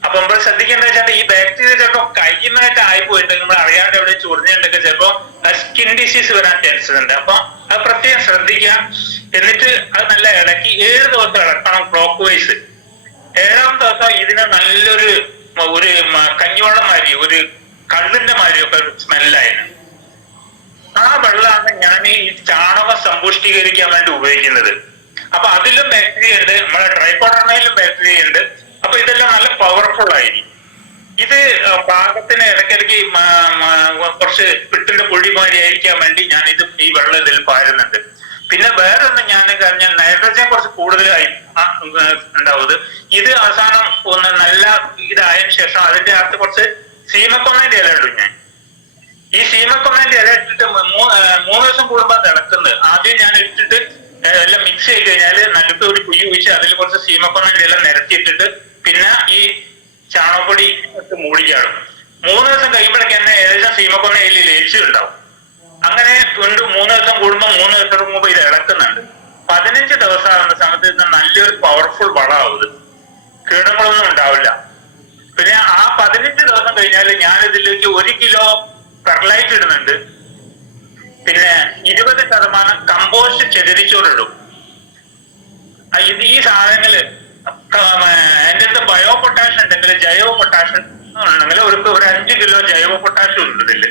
അപ്പൊ നമ്മൾ ശ്രദ്ധിക്കേണ്ടത് വെച്ചാൽ ഈ ബാക്ടീരിയ ചിലപ്പോ കൈമേറ്റ് ആയി പോയിട്ടുണ്ടെങ്കിൽ നമ്മൾ അറിയാണ്ട് എവിടെ ചൊറിഞ്ഞിട്ടുണ്ടെങ്കിൽ ചിലപ്പോ സ്കിൻ ഡിസീസ് വരാൻ ചാൻസസ് ഉണ്ട്. അപ്പൊ അത് പ്രത്യേകം ശ്രദ്ധിക്കുക. എന്നിട്ട് അത് നല്ല ഇടക്കി ഏഴ് ദിവസം ഇളക്കണം ക്ലോക്ക് വൈസ് ഏഴാം ദിവസം ഇതിന് നല്ലൊരു ഒരു കഞ്ഞിവെള്ളം മാതിരി ഒരു കള്ളിന്റെ മാതിരി ഒക്കെ സ്മെല്ലായിരുന്നു ആ വെള്ളമാണ് ഞാൻ ഈ ചാണകം സമ്പുഷ്ടീകരിക്കാൻ വേണ്ടി ഉപയോഗിക്കുന്നത്. അപ്പൊ അതിലും ബാക്ടീരിയ ഉണ്ട്. നമ്മളെ ഡ്രൈ ട്രൈക്കോഡർമയിലും ബാക്ടീരിയ ഉണ്ട്. അപ്പൊ ഇതെല്ലാം നല്ല പവർഫുൾ ആയിരിക്കും. ഇത് പാകത്തിന് ഇടയ്ക്കിടയ്ക്ക് കുറച്ച് പിട്ടിന്റെ പൊടി മാതിരി ആയിരിക്കാൻ വേണ്ടി ഞാൻ ഇത് ഈ വെള്ളം ഇതിൽ പാരുന്നുണ്ട്. പിന്നെ വേറെ ഒന്ന് ഞാൻ കഴിഞ്ഞ നൈട്രജൻ കുറച്ച് കൂടുതലായി ഉണ്ടാവുന്നത്. ഇത് അവസാനം ഒന്ന് നല്ല ഇതായതിനു ശേഷം അതിന്റെ അകത്ത് കുറച്ച് സീമക്കൊന്നേന്റെ ഇല ഇടും ഞാൻ. ഈ സീമക്കൊന്നേന്റെ ഇല ഇട്ടിട്ട് മൂന്ന് ദിവസം കൂടുമ്പോ തിളക്കുന്നത് ആദ്യം ഞാൻ ഇട്ടിട്ട് എല്ലാം മിക്സ് ചെയ്ത് കഴിഞ്ഞാൽ നടുക്ക് ഒരു കുഴി ഒഴിച്ച് അതിൽ കുറച്ച് സീമക്കൊന്നേന്റെ ഇല നിരത്തിയിട്ടിട്ട് പിന്നെ ഈ ചാണകപ്പൊടി ഇട്ട് മൂടിക്കാടും മൂന്ന് ദിവസം കഴിയുമ്പോഴേക്ക് തന്നെ ഏകദേശം സീമക്കൊന്ന അതിൽ ലയിച്ചിട്ടുണ്ടാവും. അങ്ങനെ വീണ്ടും മൂന്ന് ദിവസം കൂടുമ്പോൾ മൂന്ന് ദിവസം മുമ്പ് ഇത് ഇളക്കുന്നുണ്ട്. പതിനഞ്ച് ദിവസം ആകുന്ന സമയത്ത് ഇത് നല്ലൊരു പവർഫുൾ വളമാവും കീടങ്ങളൊന്നും ഉണ്ടാവില്ല. പിന്നെ ആ പതിനഞ്ച് ദിവസം കഴിഞ്ഞാൽ ഞാൻ ഇതിലേക്ക് ഒരു കിലോ പെർലൈറ്റ് ഇടുന്നുണ്ട്. പിന്നെ ഇരുപത് ശതമാനം കമ്പോസ്റ്റ് ചെതരിച്ചോറിടും ഇത് ഈ സാധനങ്ങൾ എന്റെ അടുത്ത് ബയോ പൊട്ടാഷ് ഉണ്ടെങ്കിൽ ജൈവ പൊട്ടാഷ് ഉണ്ടെങ്കിൽ ഒരു ഒരു അഞ്ച് കിലോ ജൈവ പൊട്ടാഷ് ഉണ്ട്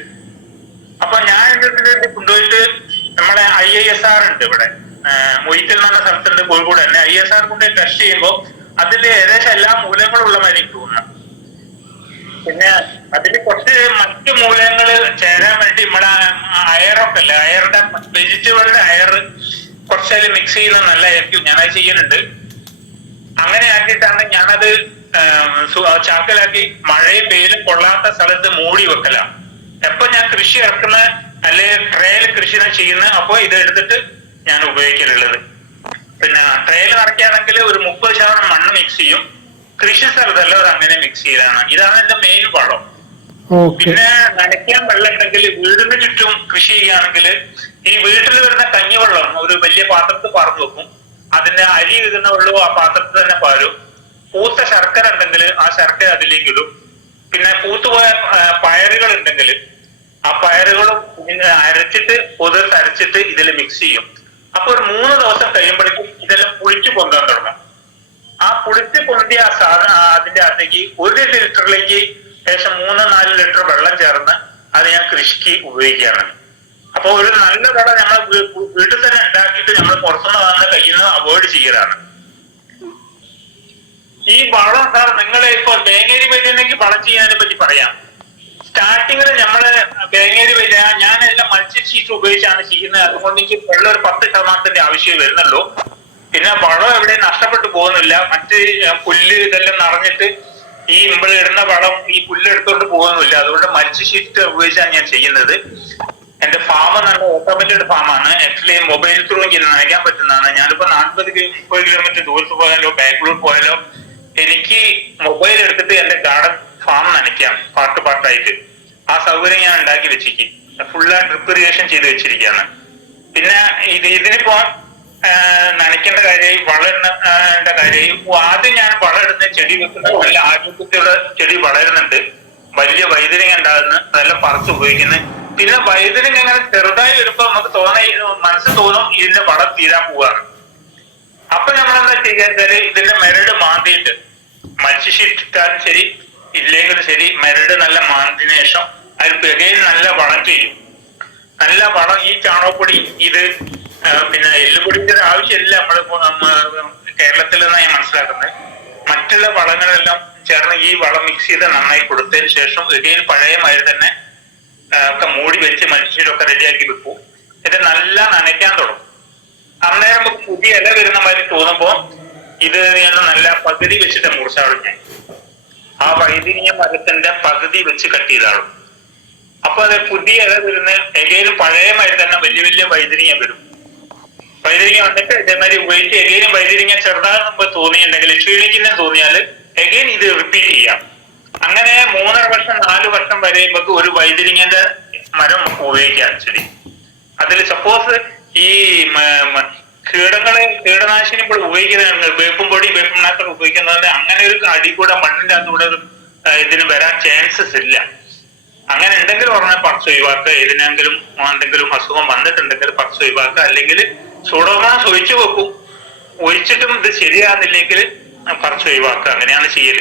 അപ്പൊ ഞാൻ ഇതിലേക്ക് കൊണ്ടുപോയിട്ട് നമ്മളെ ഐ ഐ എസ് ആർ ഉണ്ട് ഇവിടെ. മൊയ്ത്തിൽ നല്ല സ്ഥലത്തുണ്ട് കോഴിക്കോട് തന്നെ. ഐ എസ് ആർ കൊണ്ട് ടെസ്റ്റ് ചെയ്യുമ്പോൾ അതിൽ ഏകദേശം എല്ലാ മൂലങ്ങളും ഉള്ള മാതിരി തോന്നുന്നു പിന്നെ അതിൽ കുറച്ച് മറ്റു മൂലങ്ങൾ ചേരാൻ വേണ്ടി നമ്മുടെ അയറൊക്കെ അല്ലേ അയറിന്റെ വെജിറ്റബിളിന്റെ അയർ കുറച്ചതിൽ മിക്സ് ചെയ്യുന്നത് നല്ലതായിരിക്കും. ഞാനത് ചെയ്യുന്നുണ്ട്. അങ്ങനെ ആക്കിയിട്ടാണ് ഞാനത് ചാക്കലാക്കി മഴയും വെയിലും കൊള്ളാത്ത സ്ഥലത്ത് മൂടി വെക്കല. എപ്പൊ ഞാൻ കൃഷി ഇറക്കുന്ന അല്ലെ ട്രയൽ കൃഷി ചെയ്യുന്ന അപ്പൊ ഇത് എടുത്തിട്ട് ഞാൻ ഉപയോഗിക്കലുള്ളത്. പിന്നെ ട്രയൽ നിറയ്ക്കുകയാണെങ്കിൽ ഒരു മുപ്പത് ശതമാനം മണ്ണ് മിക്സ് ചെയ്യും. കൃഷി സ്ഥലത്തല്ല അത് അങ്ങനെ മിക്സ് ചെയ്താണ് ഇതാണ് എന്റെ മെയിൻ വളം. പിന്നെ നനയ്ക്കാൻ വെള്ളം ഉണ്ടെങ്കിൽ വീടിന് ചുറ്റും കൃഷി ചെയ്യുകയാണെങ്കിൽ ഈ വീട്ടിൽ വരുന്ന കഞ്ഞിവെള്ളം ഒരു വലിയ പാത്രത്തിൽ പറഞ്ഞു വെക്കും. അതിന്റെ അരി ഇടുന്ന വെള്ളവും ആ പാത്രത്തിൽ തന്നെ പാരും. പൂത്ത ശർക്കര ഉണ്ടെങ്കിൽ ആ ശർക്കര അതിലേക്ക് ഇടും. പിന്നെ പൂത്തുപോയ പയറുകൾ ഉണ്ടെങ്കിൽ ആ പയറുകളും അരച്ചിട്ട് പൊതിർത്ത് അരച്ചിട്ട് ഇതിൽ മിക്സ് ചെയ്യും. അപ്പൊ ഒരു മൂന്ന് ദിവസം കഴിയുമ്പോഴേക്കും ഇതെല്ലാം പുളിച്ചു പൊന്താൻ തുടങ്ങും. ആ പുളിച്ച് പൊന്തിയ ആ സാധനം അതിന്റെ അകത്തേക്ക് ഒരു ലിറ്ററിലേക്ക് ഏകദേശം മൂന്ന് നാല് ലിറ്റർ വെള്ളം ചേർന്ന് അത് ഞാൻ കൃഷിക്ക് ഉപയോഗിക്കുകയാണ് അപ്പൊ ഒരു നല്ല കട നമ്മൾ വീട്ടിൽ തന്നെ ഉണ്ടാക്കിയിട്ട് നമ്മൾ പുറത്തുനിന്ന് വാങ്ങുന്ന കയ്യിൽ നിന്ന് അവോയ്ഡ് ചെയ്യലാണ്. ഈ വളം സാർ നിങ്ങളെ ഇപ്പൊ തേങ്ങേരി വൈദ്യുണ്ടെങ്കിൽ വളം ചെയ്യാനെ പറ്റി പറയാം. സ്റ്റാർട്ടിങ്ങിൽ നമ്മൾ തേങ്ങേരി വൈദ്യ ഞാൻ എല്ലാം മൾച്ചി ഷീറ്റ് ഉപയോഗിച്ചാണ് ചെയ്യുന്നത്. അതുകൊണ്ട് എനിക്ക് വെള്ളം ഒരു പത്ത് ശതമാനത്തിന്റെ ആവശ്യമേ വരുന്നുള്ളൂ. പിന്നെ വളം എവിടെ നഷ്ടപ്പെട്ടു പോകുന്നില്ല. മറ്റ് പുല്ല് ഇതെല്ലാം നിറഞ്ഞിട്ട് ഈ നമ്മൾ ഇടുന്ന വളം ഈ പുല്ല് എടുത്തോണ്ട് പോകുന്നില്ല. അതുകൊണ്ട് മൾച്ചി ഷീറ്റ് ഉപയോഗിച്ചാണ് ഞാൻ ചെയ്യുന്നത്. എന്റെ ഫാം നല്ല ഓട്ടോമേറ്റഡ് ഫാമാണ് ആക്ച്വലി മൊബൈൽ ത്രൂ എനിക്ക് നനയ്ക്കാൻ പറ്റുന്നതാണ്. ഞാനിപ്പോ നാൽപ്പത് മുപ്പത് കിലോമീറ്റർ ദൂരത്ത് പോയാലോ ബാംഗ്ലൂർ പോയാലോ എനിക്ക് മൊബൈൽ എടുത്തിട്ട് എന്റെ ഗാർഡൻ ഫാം നനയ്ക്കാം പാർട്ട് പാർട്ടായിട്ട് ആ സൗകര്യം ഞാൻ ഉണ്ടാക്കി വെച്ചിരിക്കും. ഫുള്ള് ഡ്രിപ്പ് ഇറിഗേഷൻ ചെയ്ത് വെച്ചിരിക്കുകയാണ്. പിന്നെ ഇത് ഇതിനിപ്പോ നനയ്ക്കേണ്ട കാര്യമായി വളരുന്ന കാര്യമായി ആദ്യം ഞാൻ വളരുന്ന ചെടി വെക്കുന്ന നല്ല ആരോഗ്യത്തോടെ ചെടി വളരുന്നുണ്ട്. വലിയ വൈദ്യുതി ഉണ്ടാകുന്നു അതെല്ലാം പറിച്ച് ഉപയോഗിക്കുന്നു പിന്നെ വൈദ്യുതി അങ്ങനെ ചെറുതായി വരുമ്പോ നമുക്ക് തോന്നി മനസ്സിൽ തോന്നും ഇതിന്റെ വളം തീരാൻ പോവാണ്. അപ്പൊ നമ്മൾ എന്താ ചെയ്യാച്ചാൽ ഇതിന്റെ മെരട് മാന്തിയിട്ട് മത്സ്യശിക്കാരും ശരി ഇല്ലെങ്കിലും ശരി മെരട് നല്ല മാന്തിന് ശേഷം അതിൽ പെകയിൽ നല്ല വളം ചെയ്യും. നല്ല വളം ഈ ചാണകപ്പൊടി ഇത് പിന്നെ എല്ലുപൊടിന്റെ ഒരു ആവശ്യമില്ല നമ്മളിപ്പോ നമ്മ കേരളത്തിൽ നിന്നാണ് ഞാൻ മനസ്സിലാക്കുന്നത്. മറ്റുള്ള വളങ്ങളെല്ലാം ചേർന്ന് ഈ വളം മിക്സ് ചെയ്ത് നന്നായി കൊടുത്തതിന് ശേഷം ഇടയിൽ പഴയ മരുന്ന് തന്നെ ഒക്കെ മൂടി വെച്ച് മനുഷ്യരൊക്കെ റെഡിയാക്കി വെക്കും. എന്നിട്ട് നല്ല നനയ്ക്കാൻ തുടങ്ങും. അന്നേരം നമുക്ക് പുതിയ ഇല വരുന്ന മാതിരി തോന്നുമ്പോ ഇത് ഞാൻ നല്ല പകുതി വെച്ചിട്ട് മുറിച്ചാളും ഞാൻ. ആ വൈദ്യുതിയ മരത്തിന്റെ പകുതി വെച്ച് കട്ട് ചെയ്താളും. അപ്പൊ അത് പുതിയ ഇല വരുന്ന എകയിലും പഴയ മാതിരി തന്നെ വലിയ വലിയ വൈദ്യുതിയ വരും. വൈദ്യുതിക വന്നിട്ട് ഇതേമാതിരി ഉപയോഗിച്ച് എകയിലും വൈദ്യുതിക ചെറുതാകുമ്പോ തോന്നിയിട്ടുണ്ടെങ്കിൽ ക്ഷീണിക്കുന്ന തോന്നിയാൽ എഗെയിൻ ഇത് റിപ്പീറ്റ് ചെയ്യാം. അങ്ങനെ മൂന്നര വർഷം നാല് വർഷം വരെ നമുക്ക് ഒരു വൈദ്യുതികന്റെ മരം ഉപയോഗിക്കാം ശരി അതിൽ സപ്പോസ് ഈ കീടങ്ങളെ കീടനാശിനി ഇപ്പോൾ ഉപയോഗിക്കുന്നതാണ്. വേപ്പും പൊടി വേപ്പും നാക്കൾ ഉപയോഗിക്കുന്നത് അങ്ങനെ ഒരു അടി കൂടെ മണ്ണിന്റെ അതുകൂടെ ഇതിന് വരാൻ ചാൻസസ് ഇല്ല. അങ്ങനെ ഉണ്ടെങ്കിൽ പറഞ്ഞാൽ പറച്ച ഒഴിവാക്കുക. ഏതിനെങ്കിലും എന്തെങ്കിലും അസുഖം വന്നിട്ടുണ്ടെങ്കിൽ പറച്ച ഒഴിവാക്കുക. അല്ലെങ്കിൽ സൂഡോമോണസ് ഒഴിച്ചു വെക്കും. ഒഴിച്ചിട്ടും ഇത് ശരിയാകുന്നില്ലെങ്കിൽ പറച്ച ഒഴിവാക്കുക. അങ്ങനെയാണ് ചെയ്യൽ.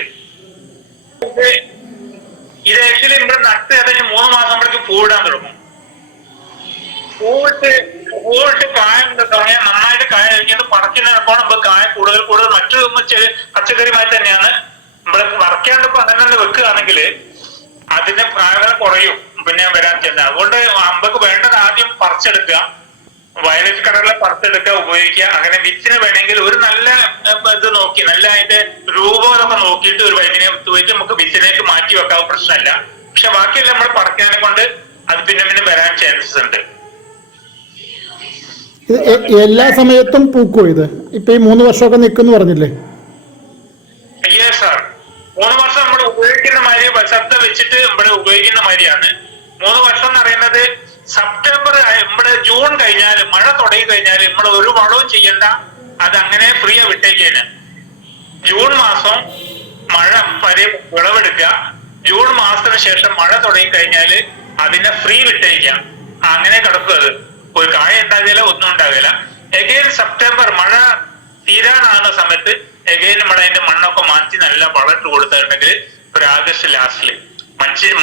ഇത് ആക്ച്വലി ഇവിടെ നട്ട് ഏകദേശം മൂന്ന് മാസം ആകുമ്പോഴേക്ക് പൂവിടാൻ തുടങ്ങും. പൂവിട്ട് പൂവിട്ട് കായ തുടങ്ങിയാൽ നന്നായിട്ട് കായ കഴിഞ്ഞത് പറിക്കുന്നതിനൊപ്പം നമ്മൾ കായ കൂടുതൽ കൂടുതൽ മറ്റു പച്ചക്കറിമായി തന്നെയാണ്. നമ്മൾ വറക്കാണ്ട് ഇപ്പൊ അങ്ങനെ തന്നെ വെക്കുകയാണെങ്കിൽ അതിന്റെ പ്രായത കുറയും. പിന്നെ വരാൻ ചെന്ന. അതുകൊണ്ട് അമ്പക്ക് വേണ്ടത് ആദ്യം പറിച്ചെടുക്കുക. വയലറ്റ് കളറിലെ എടുക്കുക ഉപയോഗിക്കുക അങ്ങനെ വിത്തിന് വേണമെങ്കിൽ ഒരു നല്ല ഇത് നോക്കി നല്ല അതിന്റെ രൂപം ഇതൊക്കെ നോക്കിയിട്ട് ഒരു വൈദ്യനെ വെച്ച് നമുക്ക് വിത്തിനേക്ക് മാറ്റി വെക്കാൻ പ്രശ്നമല്ല. പക്ഷെ ബാക്കിയെല്ലാം നമ്മൾ പറക്കാനെ കൊണ്ട് അത് പിന്നെ പിന്നെ വരാൻ ചാൻസസ് ഉണ്ട്. എല്ലാ സമയത്തും പൂക്കോ ഇത്? ഇപ്പൊ ഈ മൂന്ന് വർഷമൊക്കെ നിൽക്കുന്നു പറഞ്ഞില്ലേ? യെസ് സാർ മൂന്ന് വർഷം നമ്മൾ ഉപയോഗിക്കുന്ന മാതിരി ശബ്ദം വെച്ചിട്ട് നമ്മൾ ഉപയോഗിക്കുന്ന മാതിരിയാണ്. മൂന്ന് വർഷം എന്ന് പറയുന്നത് സെപ്റ്റംബർ നമ്മൾ ജൂൺ കഴിഞ്ഞാൽ മഴ തുടങ്ങി കഴിഞ്ഞാൽ നമ്മൾ ഒരു വളവും ചെയ്യണ്ട. അത് അങ്ങനെ ഫ്രീ വിട്ടേക്കാണ് ജൂൺ മാസം മഴ വരെ വിളവെടുക്കുക ജൂൺ മാസത്തിന് ശേഷം മഴ തുടങ്ങി കഴിഞ്ഞാൽ അതിനെ ഫ്രീ വിട്ടേക്കാം. അങ്ങനെ കിടക്കുന്നത് ഒരു കായ ഉണ്ടാകില്ല ഒന്നും ഉണ്ടാകില്ല എഗെയിൻ സെപ്റ്റംബർ മഴ തീരാനാകുന്ന സമയത്ത് എഗെയിൻ നമ്മൾ അതിന്റെ മണ്ണൊക്കെ മാറ്റി നല്ല വളട്ട് കൊടുത്തിട്ടുണ്ടെങ്കിൽ ഒരു ആഗസ്റ്റ് ലാസ്റ്റിൽ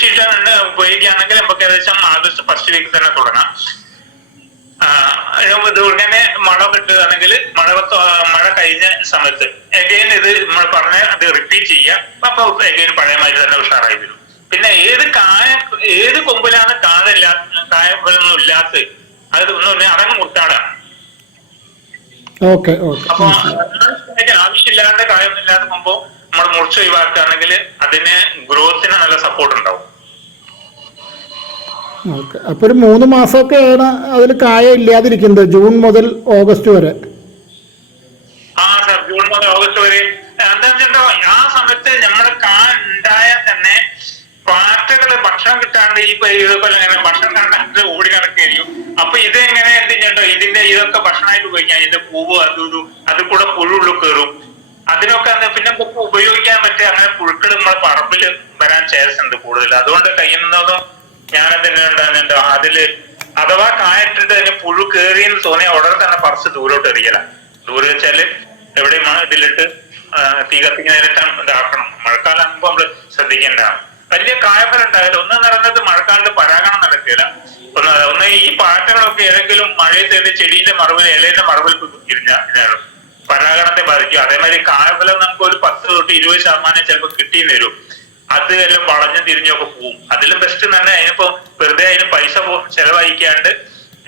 ഷീറ്റ് ആണ് ഉപയോഗിക്കുകയാണെങ്കിൽ നമുക്ക് ഏകദേശം ആഗസ്റ്റ് ഫസ്റ്റ് വീക്ക് തന്നെ തുടങ്ങാം. ഇങ്ങനെ മഴ കിട്ടുകയാണെങ്കിൽ മഴ മഴ കഴിഞ്ഞ സമയത്ത് എഗെയിൻ ഇത് നമ്മൾ പറഞ്ഞ അത് റിപ്പീറ്റ് ചെയ്യുക. അപ്പൊ എഗെയിൻ പഴയ മാതിരി തന്നെ ഉഷാറായി വരും. പിന്നെ ഏത് കായ ഏത് കൊമ്പിലാണ് കാതല്ല കായക്കൊലൊന്നും ഇല്ലാത്തത്? അത് ഒന്നും അടങ്ങ് മുട്ടാടാണ് അപ്പൊ ആവശ്യമില്ലാണ്ട് കായൊന്നും ഇല്ലാതെ പോകുമ്പോ നമ്മൾ മുറിച്ച് ഒഴിവാക്കുകയാണെങ്കിൽ അതിന് ഗ്രോത്തിന് നല്ല സപ്പോർട്ട് ഉണ്ടാവും. അപ്പൊ ഒരു മൂന്ന് മാസമൊക്കെയാണ് അതിൽ കായ ഇല്ലാതിരിക്കുന്നത് ജൂൺ മുതൽ ഓഗസ്റ്റ് വരെ. ആ സർ ജൂൺ മുതൽ ഓഗസ്റ്റ് വരെ. എന്താ വെച്ചിട്ടുണ്ടോ? ആ സമയത്ത് നമ്മൾ കാ ഉണ്ടായാൽ തന്നെ പാറ്റകൾ ഭക്ഷണം കിട്ടാണ്ട് ഈ ഇങ്ങനെ ഭക്ഷണം കണ്ടാണ്ട് ഓടി നടക്കുകയായിരിക്കും. അപ്പൊ ഇത് എങ്ങനെ എന്ത് ചെയ്യണ്ടോ ഇതിന്റെ ഇതൊക്കെ ഭക്ഷണമായിട്ട് പോയിക്കാം ഇതിന്റെ പൂവ് അതും അത് കൂടെ പുഴുള്ളു കയറും. അതിനൊക്കെ അത് പിന്നെ ഉപയോഗിക്കാൻ പറ്റിയ അങ്ങനെ പുഴുക്കൾ നമ്മളെ പറമ്പിൽ വരാൻ ചാൻസ് ഉണ്ട് കൂടുതൽ. അതുകൊണ്ട് കഴിയുന്നതും ഞാൻ ഉണ്ടാകുന്നുണ്ടോ അതിൽ അഥവാ കായിട്ടിട്ട് അതിന് പുഴു കയറി എന്ന് തോന്നിയ ഉടനെ തന്നെ പറിച്ച് ദൂരോട്ട് എറിയല. ദൂരെ വെച്ചാൽ എവിടെയും ഇതിലിട്ട് തീ കത്തിക്കുന്നതിനിട്ട് ഇതാക്കണം. മഴക്കാലം ആകുമ്പോൾ നമ്മൾ ശ്രദ്ധിക്കേണ്ടതാണ് വലിയ കായഫലം ഉണ്ടാകില്ല ഒന്ന് നടന്നത് മഴക്കാലത്ത് പരാഗണം നടക്കില്ല ഒന്ന് ഒന്ന് ഈ പാറ്റകളൊക്കെ ഏതെങ്കിലും മഴയത്ത് ചെടിയുടെ മറവിൽ ഇലയുടെ മറവിൽ ഇരുന്നാലും പരാഗണത്തെ ബാധിക്കും. അതേമാതിരി കായഫലം നമുക്ക് ഒരു പത്ത് തൊട്ട് ഇരുപത് ശതമാനം ചിലപ്പോൾ കിട്ടിയും വരും. അത് എല്ലാം വളഞ്ഞു തിരിഞ്ഞൊക്കെ പോകും അതിലും ബെസ്റ്റ് തന്നെ അതിനിപ്പോ വെറുതെ അതിന് പൈസ ചെലവഴിക്കാണ്ട്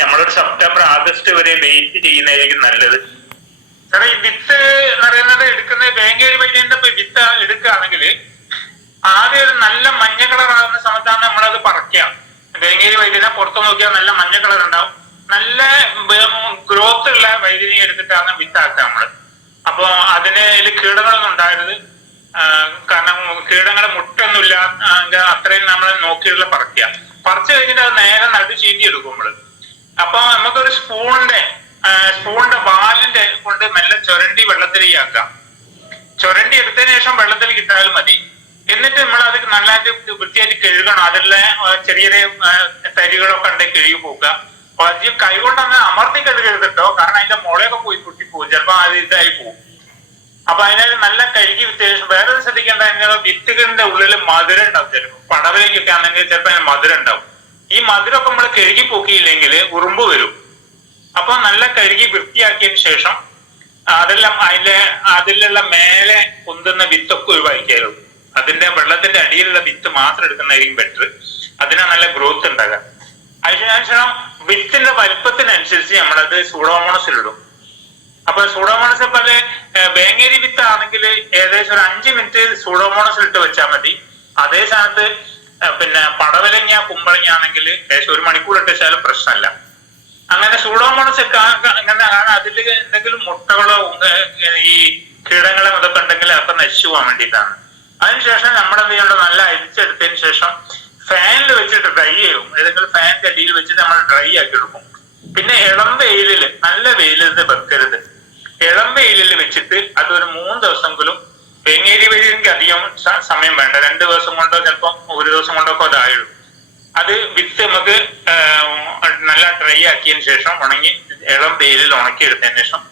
നമ്മളൊരു സെപ്റ്റംബർ ആഗസ്റ്റ് വരെ വെയിറ്റ് ചെയ്യുന്നതായിരിക്കും നല്ലത്. സാറേ ഈ വിത്ത് എന്ന് പറയുന്നത് എടുക്കുന്ന വേങ്ങേരി വൈദ്യന്റെ വിത്ത് എടുക്കുകയാണെങ്കിൽ ആദ്യം ഒരു നല്ല മഞ്ഞ കളർ ആകുന്ന സമയത്താണ് നമ്മളത് പറിക്കുക. വേങ്ങേരി വൈദ്യനെ പുറത്തു നോക്കിയാൽ നല്ല മഞ്ഞ കളർ ഉണ്ടാവും നല്ല ഗ്രോത്ത് ഉള്ള വൈദ്യുതി എടുത്തിട്ടാണ് വിത്താക്കുക നമ്മൾ അപ്പൊ അതിന് കീടങ്ങളൊന്നും ഉണ്ടാകരുത് കാരണം കീടങ്ങളെ മുട്ടൊന്നുമില്ല അത്രയും നമ്മൾ നോക്കിയുള്ള പറിക്കുക പറിച്ചു കഴിഞ്ഞിട്ട് അത് നേരെ നടു ചീന്തി എടുക്കും നമ്മൾ. അപ്പൊ നമുക്കൊരു സ്പൂണിന്റെ സ്പൂണിന്റെ വാലിന്റെ കൊണ്ട് മെല്ലെ ചുരണ്ടി വെള്ളത്തിലേക്കാക്കാം ചുരണ്ടി എടുത്തതിന് ശേഷം വെള്ളത്തിൽ കിട്ടാലും മതി. എന്നിട്ട് നമ്മൾ അത് നല്ലതായിട്ട് വൃത്തിയായിട്ട് കഴുകണം. അതിലുള്ള ചെറിയ ചെറിയ തരികളൊക്കെ ഉണ്ടെങ്കിൽ കഴുകി പോക്കുക അപ്പൊ അത് കൈ കൊണ്ടൊന്ന് അമർത്തി കഴുകരുത് കേട്ടോ കാരണം അതിന്റെ മുളയൊക്കെ പോയി പൊട്ടിപ്പോകും ചിലപ്പോ ആ ഇതായി പോകും അപ്പൊ അതിനെ നല്ല കഴുകി വിത്തേഷം വേറെ ശ്രദ്ധിക്കേണ്ട എന്താ വിത്തുകളുടെ ഉള്ളിൽ മധുരം ഉണ്ടാവും. ചിലപ്പോൾ പടവലേക്കൊക്കെ ആണെങ്കിൽ ചിലപ്പോൾ അതിന് മധുരം ഉണ്ടാവും. ഈ മധുരമൊക്കെ നമ്മൾ കഴുകി പോക്കിയില്ലെങ്കിൽ ഉറുമ്പ് വരും. അപ്പൊ നല്ല കഴുകി വൃത്തിയാക്കിയതിന് ശേഷം അതെല്ലാം അതിലെ അതിലുള്ള മേലെ പൊന്തുന്ന വിത്തൊക്കെ ഒഴിവാക്കിയാലും. അതിന്റെ വെള്ളത്തിന്റെ അടിയിലുള്ള വിത്ത് മാത്രം എടുക്കുന്നതായിരിക്കും ബെറ്റർ അതിനാ നല്ല ഗ്രോത്ത് ഉണ്ടാകുക അതിനുശേഷം വിത്തിന്റെ വലിപ്പത്തിനനുസരിച്ച് നമ്മളത് സൂഡോമോണസിൽ ഇടും. അപ്പൊ സൂഡോമോണസ് പോലെ വേങ്ങേരി വിത്ത് ആണെങ്കിൽ ഏകദേശം ഒരു അഞ്ച് മിനിറ്റ് സൂഡോമോണസിൽ ഇട്ട് വെച്ചാൽ മതി. അതേ സ്ഥാനത്ത് പിന്നെ പടവലങ്ങ കുമ്പളങ്ങ ആണെങ്കിൽ ഏകദേശം ഒരു മണിക്കൂർ ഇട്ട് വെച്ചാലും പ്രശ്നമല്ല അങ്ങനെ സൂഡോമോണസ് അങ്ങനെ അതിൽ എന്തെങ്കിലും മുട്ടകളോ ഈ കീടങ്ങളോ അതൊക്കെ ഉണ്ടെങ്കിൽ അതൊക്കെ നശിച്ചു പോകാൻ വേണ്ടിയിട്ടാണ്. അതിനുശേഷം നമ്മൾ എന്ത് ചെയ്യേണ്ടത് നല്ല അരിച്ചെടുത്തതിന് ശേഷം ഫാനിൽ വെച്ചിട്ട് ഡ്രൈ ചെയ്യും. ഏതെങ്കിലും ഫാനിന്റെ അടിയിൽ വെച്ചിട്ട് നമ്മൾ ഡ്രൈ ആക്കി എടുക്കും. പിന്നെ ഇളം വെയിലിൽ നല്ല വെയിലിൽ വെക്കരുത്. ഇളം വെയിലിൽ വെച്ചിട്ട് അതൊരു മൂന്ന് ദിവസമെങ്കിലും തേങ്ങേരി വെയിലിലേക്ക് അധികം സമയം വേണ്ട. രണ്ട് ദിവസം കൊണ്ടോ ചിലപ്പോൾ ഒരു ദിവസം കൊണ്ടോ ഒക്കെ അത് വിത്ത് നമുക്ക് നല്ല ഡ്രൈ ആക്കിയതിന് ശേഷം ഉണങ്ങി ഇളം വെയിലിൽ ഉണക്കി എടുത്തതിന് ശേഷം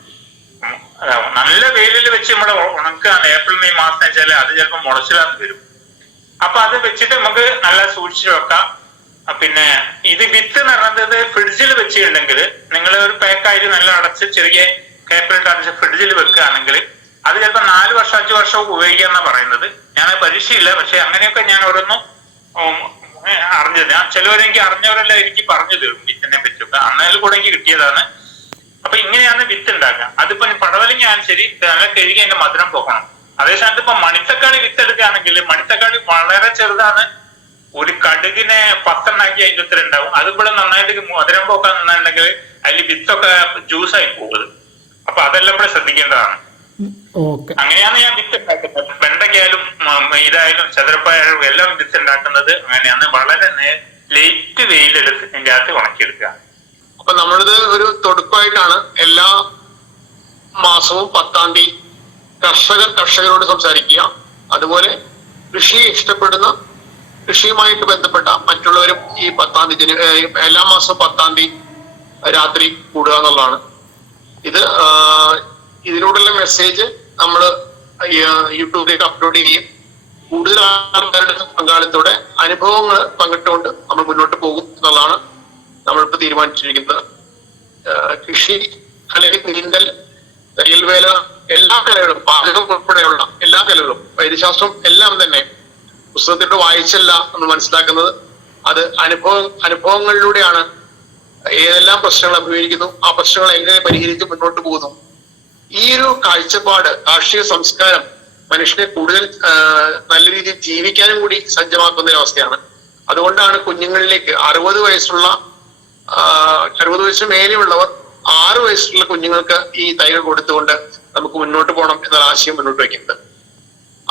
നല്ല വെയിലിൽ വെച്ച് നമ്മൾ ഉണക്കുകയാണ് ഏപ്രിൽ മെയ് മാസം വെച്ചാൽ അത് ചിലപ്പോൾ മുളച്ചിലാന്ന് വരും. അപ്പൊ അത് വെച്ചിട്ട് നമുക്ക് നല്ല സൂക്ഷിച്ചു വെക്കാം. പിന്നെ ഇത് വിത്ത് എന്ന് ഫ്രിഡ്ജിൽ വെച്ചിട്ടുണ്ടെങ്കിൽ നിങ്ങൾ ഒരു പാക്കായിട്ട് നല്ല അടച്ച് ചെറിയ കേപ്പിലിട്ട് അടച്ച് ഫ്രിഡ്ജിൽ വെക്കുകയാണെങ്കിൽ അത് ചിലപ്പോൾ നാല് വർഷം അഞ്ച് വർഷം ഉപയോഗിക്കാന്നാ പറയുന്നത്. ഞാൻ പരീക്ഷയില്ല പക്ഷെ അങ്ങനെയൊക്കെ ഞാൻ ഓരോന്നും അറിഞ്ഞത് ചിലവരെനിക്ക് അറിഞ്ഞവരെല്ലാം എനിക്ക് പറഞ്ഞു തരും വിത്തിനെ പറ്റിയൊക്കെ. അന്നേരം കൂടെ എനിക്ക് കിട്ടിയതാണ്. അപ്പൊ ഇങ്ങനെയാണ് വിത്ത് ഉണ്ടാക്കുക. അതിപ്പോ പടവലിങ്ങ ശരി നല്ല കഴുകി അതിന്റെ മധുരം പോകണം അതേ സ്ഥാനത്ത് ഇപ്പൊ മണിത്തക്കാളി വിത്ത് എടുക്കുകയാണെങ്കിൽ മണിത്തക്കാളി വളരെ ചെറുതാണ്. ഒരു കടുകിനെ പത്തെണ്ണാക്കി അതിന്റെ ഉത്തരം ഉണ്ടാവും. ഇവിടെ നന്നായിട്ട് മധുരം പോക്കാൻ നിന്നുണ്ടെങ്കിൽ അതിൽ വിത്തൊക്കെ ജ്യൂസായി പോകുന്നത് അപ്പൊ അതെല്ലാം ഇവിടെ ശ്രദ്ധിക്കേണ്ടതാണ്. ഓക്കെ. അങ്ങനെയാണ് ഞാൻ വിത്ത് ഉണ്ടാക്കുന്നത്. വെണ്ടയ്ക്കായാലും ഇതായാലും ചതുരപ്പായാലും എല്ലാം വിത്ത് ഉണ്ടാക്കുന്നത് അങ്ങനെയാണ്. വളരെ ലേറ്റ് വെയിലെടുത്ത് അതിന്റെ അകത്ത് ഉണക്കിയെടുക്കുക. അപ്പൊ നമ്മളിത് ഒരു തുടക്കമായിട്ടാണ് എല്ലാ മാസവും പത്താം തീയതി കർഷകർ കർഷകരോട് സംസാരിക്കുക. അതുപോലെ കൃഷിയെ ഇഷ്ടപ്പെടുന്ന കൃഷിയുമായിട്ട് ബന്ധപ്പെട്ട മറ്റുള്ളവരും ഈ പത്താം തീയതി എല്ലാ മാസവും പത്താം തീയതി രാത്രി കൂടുക എന്നുള്ളതാണ്. ഇത് ഇതിനോടുള്ള മെസ്സേജ് നമ്മൾ യൂട്യൂബിലേക്ക് അപ്ലോഡ് ചെയ്യും കൂടുതൽ ആൾക്കാരുടെ പങ്കാളിത്തോടെ അനുഭവങ്ങൾ പങ്കിട്ടുകൊണ്ട് നമ്മൾ മുന്നോട്ട് പോകും എന്നുള്ളതാണ് നമ്മളിപ്പോൾ തീരുമാനിച്ചിരിക്കുന്നത്. കൃഷി അല്ലെങ്കിൽ നീന്തൽ തയ്യൽവേല എല്ലാ കലകളും പാചകം ഉൾപ്പെടെയുള്ള എല്ലാ കലകളും വൈദ്യശാസ്ത്രം എല്ലാം തന്നെ പുസ്തകത്തിട്ട് വായിച്ചല്ല എന്ന് മനസ്സിലാക്കുന്നത്. അത് അനുഭവം അനുഭവങ്ങളിലൂടെയാണ് ഏതെല്ലാം പ്രശ്നങ്ങൾ അഭിമുഖീകരിക്കുന്നു ആ പ്രശ്നങ്ങൾ എങ്ങനെ പരിഹരിച്ച് മുന്നോട്ട് പോകുന്നു. ഈ ഒരു കാഴ്ചപ്പാട് കാർഷിക സംസ്കാരം മനുഷ്യനെ കൂടുതൽ നല്ല രീതിയിൽ ജീവിക്കാനും കൂടി സജ്ജമാക്കുന്ന ഒരു അവസ്ഥയാണ്. അതുകൊണ്ടാണ് കുഞ്ഞുങ്ങളിലേക്ക് അറുപത് വയസ്സുള്ള അറുപത് വയസ്സിന് മേലെയുള്ളവർ ആറ് വയസ്സുള്ള കുഞ്ഞുങ്ങൾക്ക് ഈ തൈകൾ കൊടുത്തുകൊണ്ട് നമുക്ക് മുന്നോട്ട് പോകണം എന്നുള്ള ആശയം മുന്നോട്ട് വയ്ക്കുന്നത്.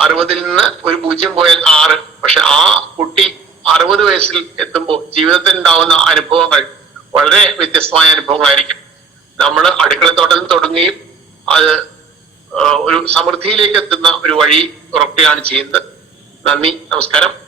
അറുപതിൽ നിന്ന് ഒരു പൂജ്യം പോയാൽ ആറ്. പക്ഷെ ആ കുട്ടി അറുപത് വയസ്സിൽ എത്തുമ്പോൾ ജീവിതത്തിൽ ഉണ്ടാവുന്ന അനുഭവങ്ങൾ വളരെ വ്യത്യസ്തമായ അനുഭവങ്ങളായിരിക്കും. നമ്മൾ അടുക്കളത്തോട്ടത്തിൽ തുടങ്ങുകയും അത് ഒരു സമൃദ്ധിയിലേക്ക് എത്തുന്ന ഒരു വഴി ഉറക്കുകയാണ് ചെയ്യുന്നത്. നന്ദി നമസ്കാരം.